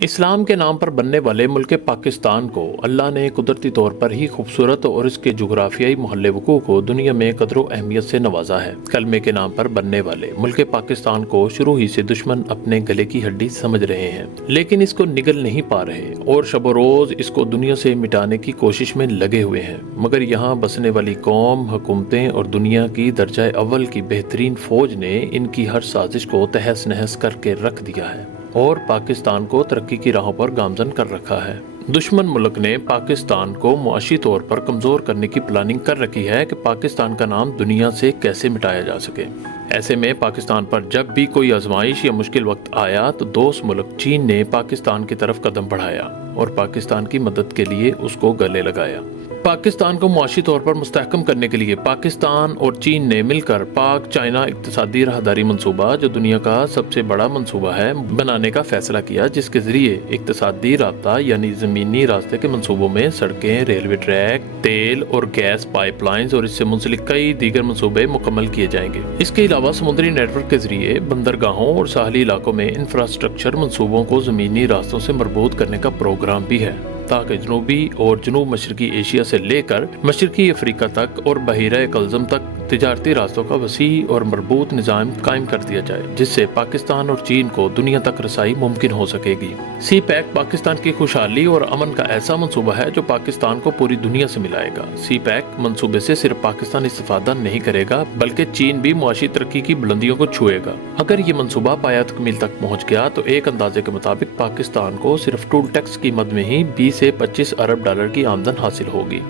اسلام کے نام پر بننے والے ملک پاکستان کو اللہ نے قدرتی طور پر ہی خوبصورت اور اس کے جغرافیائی محل وقوع کو دنیا میں قدر و اہمیت سے نوازا ہے۔ کلمے کے نام پر بننے والے ملک پاکستان کو شروع ہی سے دشمن اپنے گلے کی ہڈی سمجھ رہے ہیں، لیکن اس کو نگل نہیں پا رہے اور شب و روز اس کو دنیا سے مٹانے کی کوشش میں لگے ہوئے ہیں۔ مگر یہاں بسنے والی قوم، حکومتیں اور دنیا کی درجہ اول کی بہترین فوج نے ان کی ہر سازش کو تہس نہس کر کے رکھ دیا ہے اور پاکستان کو ترقی کی راہوں پر گامزن کر رکھا ہے۔ دشمن ملک نے پاکستان کو معاشی طور پر کمزور کرنے کی پلاننگ کر رکھی ہے کہ پاکستان کا نام دنیا سے کیسے مٹایا جا سکے۔ ایسے میں پاکستان پر جب بھی کوئی آزمائش یا مشکل وقت آیا تو دوست ملک چین نے پاکستان کی طرف قدم بڑھایا اور پاکستان کی مدد کے لیے اس کو گلے لگایا۔ پاکستان کو معاشی طور پر مستحکم کرنے کے لیے پاکستان اور چین نے مل کر پاک چائنا اقتصادی راہداری منصوبہ، جو دنیا کا سب سے بڑا منصوبہ ہے، بنانے کا فیصلہ کیا، جس کے ذریعے اقتصادی رابطہ یعنی زمینی راستے کے منصوبوں میں سڑکیں، ریلوے ٹریک، تیل اور گیس پائپ لائنز اور اس سے منسلک کئی دیگر منصوبے مکمل کیے جائیں گے۔ اس کے علاوہ سمندری نیٹ ورک کے ذریعے بندرگاہوں اور ساحلی علاقوں میں انفراسٹرکچر منصوبوں کو زمینی راستوں سے مربوط کرنے کا پروگرام بھی ہے، تاکہ جنوبی اور جنوب مشرقی ایشیا سے لے کر مشرقی افریقہ تک اور بحیرہ کلزم تک تجارتی راستوں کا وسیع اور مربوط نظام قائم کر دیا جائے، جس سے پاکستان اور چین کو دنیا تک رسائی ممکن ہو سکے گی۔ سی پیک پاکستان کی خوشحالی اور امن کا ایسا منصوبہ ہے جو پاکستان کو پوری دنیا سے ملائے گا۔ سی پیک منصوبے سے صرف پاکستان استفادہ نہیں کرے گا بلکہ چین بھی معاشی ترقی کی بلندیوں کو چھوئے گا۔ اگر یہ منصوبہ پایہ تکمیل تک پہنچ گیا تو ایک اندازے کے مطابق پاکستان کو صرف ٹول ٹیکس کی مد میں ہی 20 سے 25 ارب ڈالر کی آمدن حاصل ہوگی۔